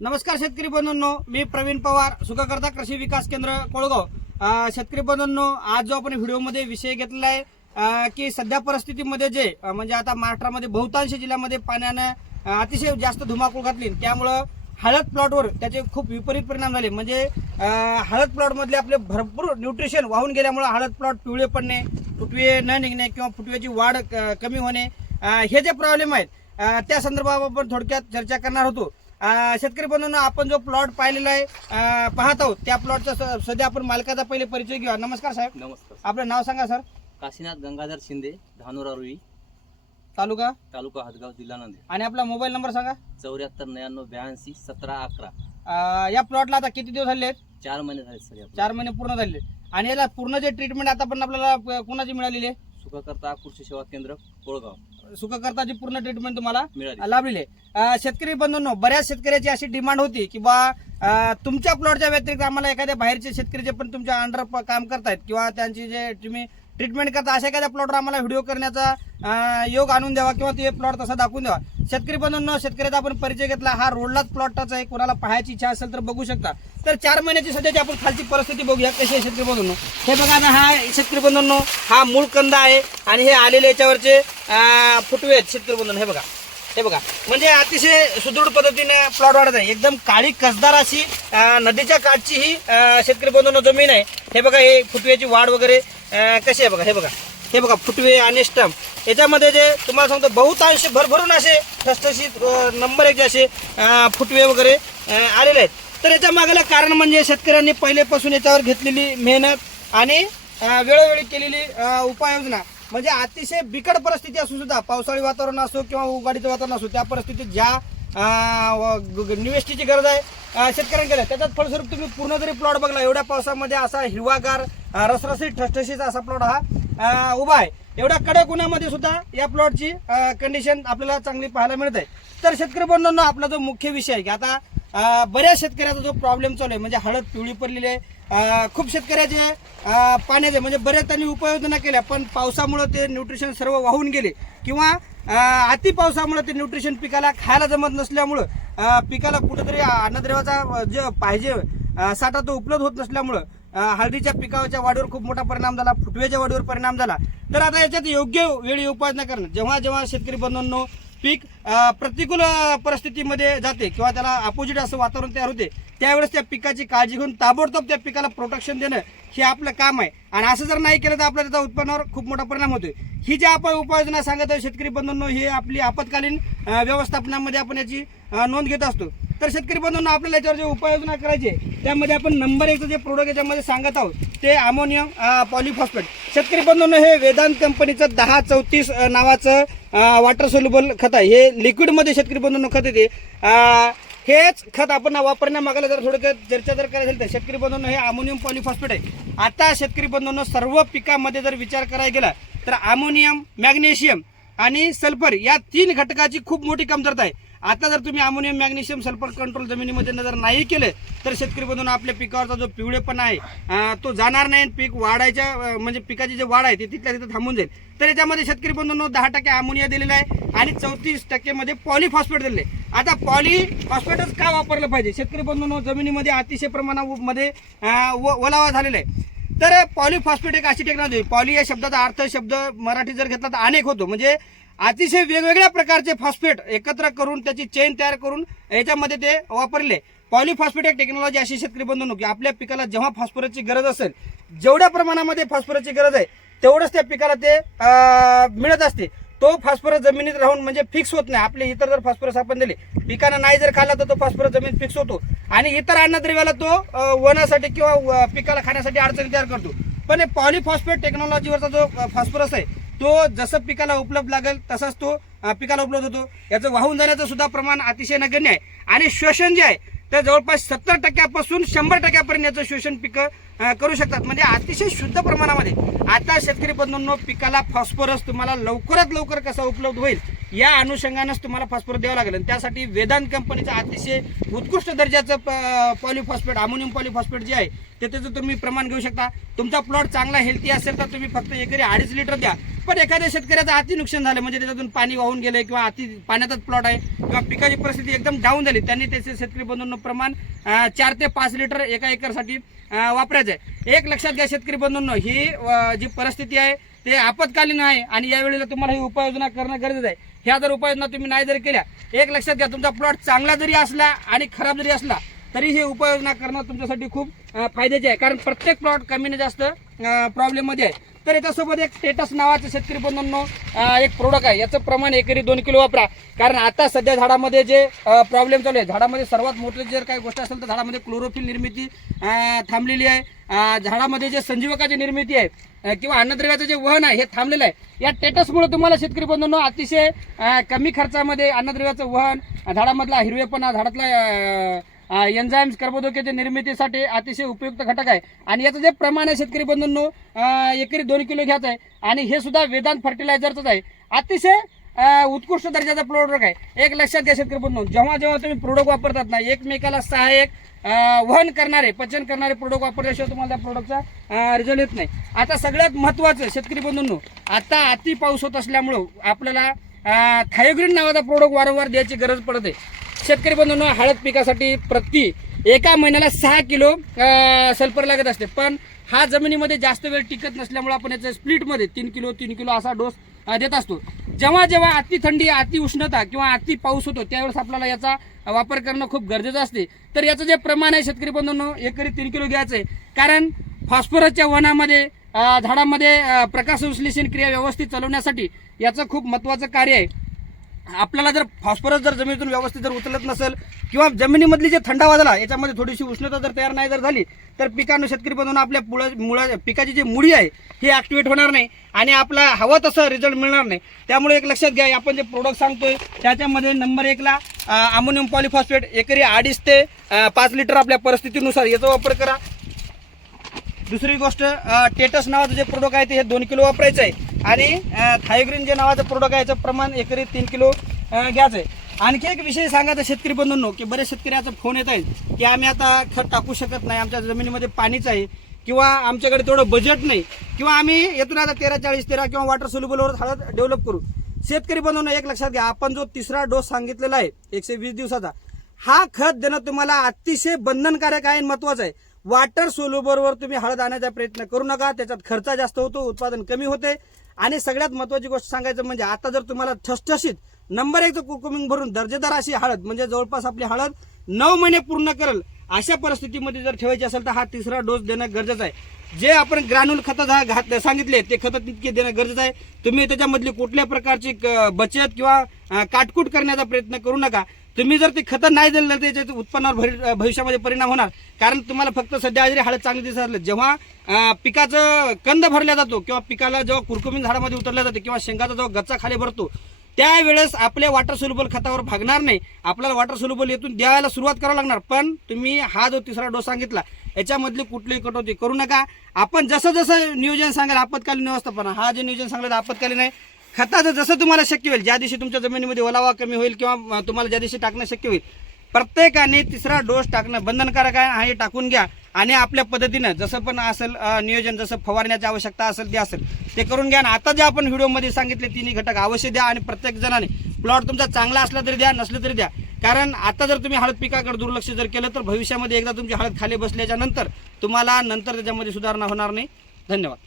नमस्कार शेतकरी बंधूंनो मी प्रवीण पवार सुखकर्ता कृषी विकास केंद्र कोळगाव. शेतकरी बंधूंनो आज जो आपण व्हिडिओमध्ये विषय घेतला आहे की सध्या परिस्थितीमध्ये जे म्हणजे आता महाराष्ट्रामध्ये बहुतांश जिल्ह्यामध्ये पाण्यानं अतिशय जास्त धुमाकूळ घातली त्यामुळं हळद प्लॉटवर त्याचे खूप विपरीत परिणाम झाले. म्हणजे हळद प्लॉटमधले आपले भरपूर न्यूट्रिशन वाहून गेल्यामुळं हळद प्लॉट पिवळे पडणे फुटवे न निघणे किंवा फुटव्याची वाढ कमी होणे हे जे प्रॉब्लेम आहेत त्या संदर्भात आपण थोडक्यात चर्चा करणार होतो. शेतकरी बंधूंनो आपण जो प्लॉट पाहिलेला आहे पाहत आहोत त्या प्लॉटचा सध्या आपण मालकाचा पहिले परिचय घेऊया. नमस्कार साहेब. नमस्कार आपलं नाव सांगा सर. काशीनाथ गंगाधर शिंदे धानोरा रुई तालुका? तालुका हदगाव जिल्हा नांदेड. आणि आपला मोबाईल नंबर सांगा. चौऱ्याहत्तर नव्याण्णव ब्याऐंशी सतरा अकरा. या प्लॉटला आता किती दिवस झाले आहेत? चार महिने झाले सर. चार महिने पूर्ण झाले. आणि याला पूर्ण जे ट्रीटमेंट आता पण आपल्याला कुणाची मिळालेली आहे? सुखकर्ता कृषी सेवा केंद्र कोळगाव. सुखकर्ताची पूर्ण ट्रीटमेंट तुम्हाला लाभलेली आहे. शेतकरी बंधूंनो बऱ्याच शेतकऱ्याची अशी डिमांड होती की बा तुमच्या प्लॉटच्या व्यतिरिक्त आम्हाला एखाद्या बाहेरचे शेतकरी जे पण तुमच्या अंडर काम करतायत किंवा त्यांची जे तुम्ही ट्रीटमेंट करता अशा एखाद्या प्लॉटवर आम्हाला व्हिडिओ करण्याचा योग आणून द्यावा किंवा ते प्लॉट तसा दाखवून द्यावा. शेतकरी बंधूंनो शेतकऱ्याचा आपण परिचय घेतला. हा रोडलाच प्लॉटचा आहे. कोणाला पाहायची इच्छा असेल तर बघू शकता. तर चार महिन्याची सध्याची आपण खालची परिस्थिती बघूया. कशी आहे शेतकरी बंधूंनो? हे बघा ना हा शेतकरी बंधूंनो हा मूळ कंद आहे आणि हे आलेले याच्यावरचे फुटवे आहेत शेतकरी बंधून. हे बघा. हे बघा म्हणजे अतिशय सुदृढ पद्धतीने प्लॉट वाढत आहे. एकदम काळी कसदार अशी नदीच्या काठची ही शेतकरी बंधूंना जमीन आहे. हे बघा हे फुटव्याची वाढ वगैरे कशी आहे बघा हे बघा. हे बघा फुटवे आणि स्टंप याच्यामध्ये जे तुम्हाला सांगतो बहुतांश भरभरून असे ठसठशीत नंबर एक जे असे फुटवे वगैरे आलेले आहेत. तर याच्या मागेला कारण म्हणजे शेतकऱ्यांनी पहिलेपासून याच्यावर घेतलेली मेहनत आणि वेळोवेळी केलेली उपाययोजना. म्हणजे अतिशय बिकट परिस्थिती असून सुद्धा पावसाळी वातावरण असो किंवा उगाडीचं वातावरण असो त्या परिस्थितीत ज्या ग- निवेष्टीची गरज आहे शेतकऱ्यांकडे शेतकऱ्यांनी त्याच्यात फलस्वरूप तुम्ही पूर्ण जरी प्लॉट बघला एवढ्या पावसामध्ये असा हिरवागार रसरसी ठसठशीचा असा प्लॉट हा उभा आहे. एवढ्या कडक उन्हामध्ये सुद्धा या प्लॉटची कंडिशन आपल्याला चांगली पाहायला मिळत आहे तर शेतकरी बंधूंना आपला जो मुख्य विषय आहे की आता बऱ्याच शेतकऱ्याचा जो प्रॉब्लेम चालू आहे म्हणजे हळद पिवळी पडलेली आहे. खूप शेतकऱ्याचे पाण्याचे म्हणजे बऱ्याच त्यांनी उपाययोजना केल्या पण पावसामुळे ते न्यूट्रिशन सर्व वाहून गेले. किंवा अति पावसामुळे ते न्यूट्रिशन पिकाला खायला जमत नसल्यामुळं पिकाला कुठेतरी अन्नद्रव्याचा जे पाहिजे साठा तो उपलब्ध होत नसल्यामुळं हळदीच्या पिकाच्या वाढीवर खूप मोठा परिणाम झाला फुटव्याच्या वाढीवर परिणाम झाला. तर आता याच्यात योग्य वेळी उपाययोजना करणं. जेव्हा जेव्हा शेतकरी बंधूंनो पीक प्रतिकूल परिस्थितीमध्ये जाते किंवा त्याला अपोजिट असं वातावरण तयार होते त्यावेळेस त्या पिकाची काळजी घेऊन ताबडतोब त्या पिकाला प्रोटेक्शन देणं हे आपलं काम आहे. आणि असं जर नाही केलं तर आपल्या त्याचा उत्पन्नावर खूप मोठा परिणाम होतोय. ही जी आपण उपाययोजना सांगत आहे शेतकरी बंधूंनो ही आपली आपत्कालीन व्यवस्थापनामध्ये आपण याची नोंद घेत असतो. तर शेतकरी बंधूंना आपल्याला याच्यावर जे उपाययोजना करायची आहे, त्यामध्ये आपण नंबर एकचं जे प्रोडक्ट याच्यामध्ये सांगत आहोत ते अमोनियम पॉलिफॉस्फेट शेतकरी बंधूंनो हे वेदांत कंपनीचं दहा चौतीस नावाचं वॉटर सोल्युबल खत आहे. हे लिक्विडमध्ये शेतकरी बंधूंनो खत येते. हेच खत आपण वापरण्यामागायला जर थोडं चर्चा जर करायला असेल तर शेतकरी बंधूंनो हे अमोनियम पॉलिफॉस्फेट आहे. आता शेतकरी बंधूंनो सर्व पिकामध्ये जर विचार करायला गेला तर अमोनियम मॅग्नेशियम आणि सल्फर या तीन घटकाची खूप मोठी कमतरता आहे. आता जर तुम्ही अमोनियम मॅग्नेशियम सल्फर कंट्रोल जमिनीमध्ये जर नाही केले तर शेतकरी बंधून आपल्या पिकावरचा जो पिवळेपणा आहे तो जाणार नाही आणि पीक वाढायच्या म्हणजे पिकाची जे वाढ आहे ते तिथल्या तिथं थांबून जाईल. तर याच्यामध्ये शेतकरी बंधूंनो दहा टक्के अमोनिया दिलेला आहे आणि चौतीस टक्केमध्ये पॉलिफॉस्फेट दिले आता पॉलिफॉस्फेटच का वापरलं पाहिजे? शेतकरी बंधूंनो जमिनीमध्ये अतिशय प्रमाणामध्ये व- ओलावा झालेला आहे. तर पॉलिफॉस्फेट एक अशी टेक्नॉलॉजी पॉली या शब्दाचा अर्थ शब्द मराठी जर घेतला तर अनेक होतो. म्हणजे अतिशय वेगवेगळ्या प्रकारचे फॉस्फेट एकत्र करून त्याची चेन तयार करून याच्यामध्ये ते वापरले. पॉलिफॉस्फेट एक टेक्नॉलॉजी अशी शेतकरी बंधू की आपल्या पिकाला जेव्हा फॉस्फरसची गरज असेल जेवढ्या प्रमाणामध्ये फॉस्फरसची गरज आहे तेवढंच त्या पिकाला ते मिळत असते. तो फॉस्फरस जमिनीत राहून म्हणजे फिक्स होत नाही. आपले इतर जर फॉस्फरस आपण दिले पिकांना नाही जर खाल्ला तर तो फॉस्फरस जमिनीत फिक्स होतो. आणि इतर अन्नद्रव्याला तो वनासाठी किंवा पिकाला खाण्यासाठी अडचणी तयार करतो. पण हे पॉलिफॉस्फेट टेक्नॉलॉजीवरचा जो फॉस्फरस आहे तो जसं पिकाला उपलब्ध लागेल तसाच तो पिकाला उपलब्ध होतो. याचं वाहून जाण्याचं सुद्धा प्रमाण अतिशय नगण्य आहे. आणि शोषण जे आहे तर जवळपास सत्तर टक्क्यापासून शंभर टक्क्यापर्यंत याचं शोषण पिकं करू शकतात. म्हणजे अतिशय शुद्ध प्रमाणामध्ये. आता शेतकरी बंधूंनो पिकाला फॉस्फरस तुम्हाला लवकरात लवकर कसा उपलब्ध होईल या अनुषंगानंच तुम्हाला फॉस्फरस द्यावं लागेल. आणि त्यासाठी वेदांत कंपनीचं अतिशय उत्कृष्ट दर्जाचं पॉलिफॉस्फेट अमोनियम पॉलिफॉस्फेट जे आहे ते त्याचं तुम्ही प्रमाण घेऊ शकता. तुमचा प्लॉट चांगला हेल्थी असेल तर तुम्ही फक्त एकरी अडीच लिटर द्या. पण एखाद्या शेतकऱ्याचं अति नुकसान झालं म्हणजे त्याच्यातून पाणी वाहून गेलं किंवा अति पाण्यातच प्लॉट आहे किंवा पिकाची परिस्थिती एकदम डाऊन झाली त्यांनी त्याचे शेतकरी बंधूंना प्रमाण चार ते पाच लिटर एका एकरसाठी वापरायचं आहे एक लक्षात घ्या शेतकरी बंधूंनो ही जी परिस्थिती आहे ते आपत्कालीन आहे आणि यावेळेला तुम्हाला ही उपाययोजना करणं गरजेचं आहे. ह्या जर उपाययोजना तुम्ही नाही जरी केल्या एक लक्षात घ्या तुमचा प्लॉट चांगला जरी असला आणि खराब जरी असला तरी ही उपाययोजना करणं तुमच्यासाठी खूप फायद्याची फायद्याचे आहे. कारण प्रत्येक प्लॉट कमी जास्त प्रॉब्लेममध्ये आहे. तर याच्यासोबत एक स्टेटस नावाचं शेतकरी बंधूंनो एक प्रोडक्ट आहे. याचं प्रमाण एकरी दोन किलो वापरा. कारण आता सध्या झाडामध्ये जे प्रॉब्लेम चालू आहे. झाडामध्ये सर्वात मोठं जर काही गोष्ट असेल तर झाडामध्ये क्लोरोफिल निर्मिती थांबलेली आहे. झाडामध्ये जे संजीवकाची निर्मिती आहे किंवा अन्नद्रव्याचं जे वहन आहे हे थांबलेलं आहे. या टेटसमुळे तुम्हाला शेतकरी बंधूंनो अतिशय कमी खर्चामध्ये अन्नद्रव्याचं वहन झाडामधला हिरवेपणा झाडातला एन्झाईम्स कर्बोदकेच्या निर्मितीसाठी अतिशय उपयुक्त घटक आहे. आणि याचं जे प्रमाण आहे शेतकरी बंधूंनो एकरी दोन किलो घ्यायचं आहे. आणि हे सुद्धा वेदांत फर्टिलायझरचंच आहे. अतिशय उत्कृष्ट दर्जाचा प्रोडक्ट आहे. एक लक्षात घ्या शेतकरी बंधू जेव्हा जेव्हा तुम्ही प्रोडक्ट वापरतात ना एकमेकाला सहाय्यक वहन करणारे पचन करणारे प्रोडक्ट वापरल्याशिवाय तुम्हाला त्या प्रोडक्टचा रिझल्ट येत नाही. आता सगळ्यात महत्त्वाचं शेतकरी बंधूंनो आता अति पाऊस होत असल्यामुळं आपल्याला थायोग्रीन नावाचा प्रोडक्ट वारंवार द्यायची गरज पडते शेतकरी बंधूंनो हळद पिकासाठी प्रति एका महिन्याला सहा किलो सल्फर लागत असते. पण हा जमिनीमध्ये जास्त वेळ टिकत नसल्यामुळे आपण याच्या स्प्लिटमध्ये तीन किलो तीन किलो असा डोस देत असतो. जेव्हा जेव्हा अति थंडी अति उष्णता किंवा अति पाऊस होतो त्यावेळेस आपल्याला याचा वापर करणं खूप गरजेचं असते. तर याचं जे प्रमाण आहे शेतकरी बंधूंनो एकरी तीन किलो घ्यायचं आहे. कारण फॉस्फरसच्या वनामध्ये झाडामध्ये प्रकाश संश्लेषण क्रिया व्यवस्थित चालवण्यासाठी याचं खूप महत्त्वाचं कार्य आहे. आपल्याला जर फॉस्फरस जर जमिनीतून व्यवस्थित जर उचलत नसेल किंवा जमिनीमधली जे थंडावा झाला याच्यामध्ये थोडीशी उष्णता जर तयार नाही जर झाली तर पिकांना शेतकरी बनवून आपल्या पुळ मुळा पिकाची जी मुळी आहे ही ॲक्टिवेट होणार नाही आणि आपला हवा तसं रिझल्ट मिळणार नाही. त्यामुळे एक लक्षात घ्या आपण जे प्रोडक्ट सांगतोय त्याच्यामध्ये नंबर एकला अमोनियम पॉलिफॉस्फेट एकरी अडीच ते पाच लिटर आपल्या परिस्थितीनुसार याचा वापर करा. दुसरी गोष्ट टेटस नावाचं जे प्रोडक्ट आहे ते हे दोन किलो वापरायचं आहे. आणि थायोग्रीन जे नावाचं प्रोडक्ट आहे याचं प्रमाण एकरी तीन किलो घ्यायचं आहे आणखी एक विषय सांगायचा शेतकरी बंधूंनो की बरेच शेतकऱ्याचा फोन येत आहे की आम्ही आता खत टाकू शकत नाही आमच्या जमिनीमध्ये पाणीच आहे किंवा आमच्याकडे तेवढं बजेट नाही किंवा आम्ही येथून आता तेरा चाळीस तेरा किंवा वॉटर सोल्युबलवर हळद डेव्हलप करू. शेतकरी बंधूंना एक लक्षात घ्या आपण जो तिसरा डोस सांगितलेला आहे एकशे वीस दिवसाचा हा खत देणं तुम्हाला अतिशय बंधनकारक आहे आणि महत्वाचं आहे. वॉटर सोल्युबरवर तुम्ही हळद आणायचा प्रयत्न करू नका. त्याच्यात खर्च जास्त होतो उत्पादन कमी होते. आणि सगळ्यात महत्वाची गोष्ट सांगायचं म्हणजे आता जर तुम्हाला ठसठशीत नंबर एकचं कुकुमिंग भरून दर्जेदार अशी हळद म्हणजे जवळपास आपली हळद नऊ महिने पूर्ण करेल. अशा परिस्थितीमध्ये जर ठेवायची असेल तर हा तिसरा डोस देणं गरजेचं आहे. जे आपण ग्रॅन्युल खतं घात सांगितले ते खतं तितके देणं गरजेचं आहे. तुम्ही त्याच्यामधली कुठल्या प्रकारची क- बचत किंवा काटकूट करण्याचा प्रयत्न करू नका. तुम्ही जर ते खतं नाही दिलं तर त्याच्या उत्पन्नावर भविष्यामध्ये परिणाम होणार. कारण तुम्हाला फक्त सध्या जरी हळद चांगली दिसत जेव्हा पिकाचं कंद भरला जातो किंवा पिकाला जेव्हा कुरकुमीन झाडामध्ये उतरल्या जाते किंवा शेंगाचा जेव्हा गच्चा खाली भरतो त्यावेळेस आपल्या वॉटर सोल्युबल खतावर भागणार नाही. आपल्याला वॉटर सोल्युबल येथून द्यायला सुरुवात करावं लागणार. पण तुम्ही हा जो तिसरा डोस सांगितला याच्यामधली कुठलीही कटोती करू नका. आपण जसं जसं नियोजन सांगाल आपत्कालीन व्यवस्थापन. हा जे नियोजन सांगलं आपत्कालीन आहे खताचं जसं तुम्हाला शक्य होईल ज्या दिवशी तुमच्या जमिनीमध्ये ओलावा कमी होईल किंवा तुम्हाला ज्या दिवशी टाकणं शक्य होईल प्रत्येकाने तिसरा डोस टाकणं बंधनकारक आहे हा हे टाकून घ्या आणि आपल्या पद्धतीनं जसं पण असेल नियोजन जसं फवारण्याची आवश्यकता असेल ते असेल ते करून घ्या. आणि आता जे आपण व्हिडिओमध्ये सांगितले तिन्ही घटक अवश्य द्या आणि प्रत्येक जणाने प्लॉट तुमचा चांगला असला तरी द्या नसलं तरी द्या. कारण आता जर तुम्ही हळद पिकाकडे दुर्लक्ष जर केलं तर भविष्यामध्ये एकदा तुमची हळद खाली बसल्याच्या नंतर तुम्हाला नंतर त्याच्यामध्ये सुधारणा होणार नाही. धन्यवाद.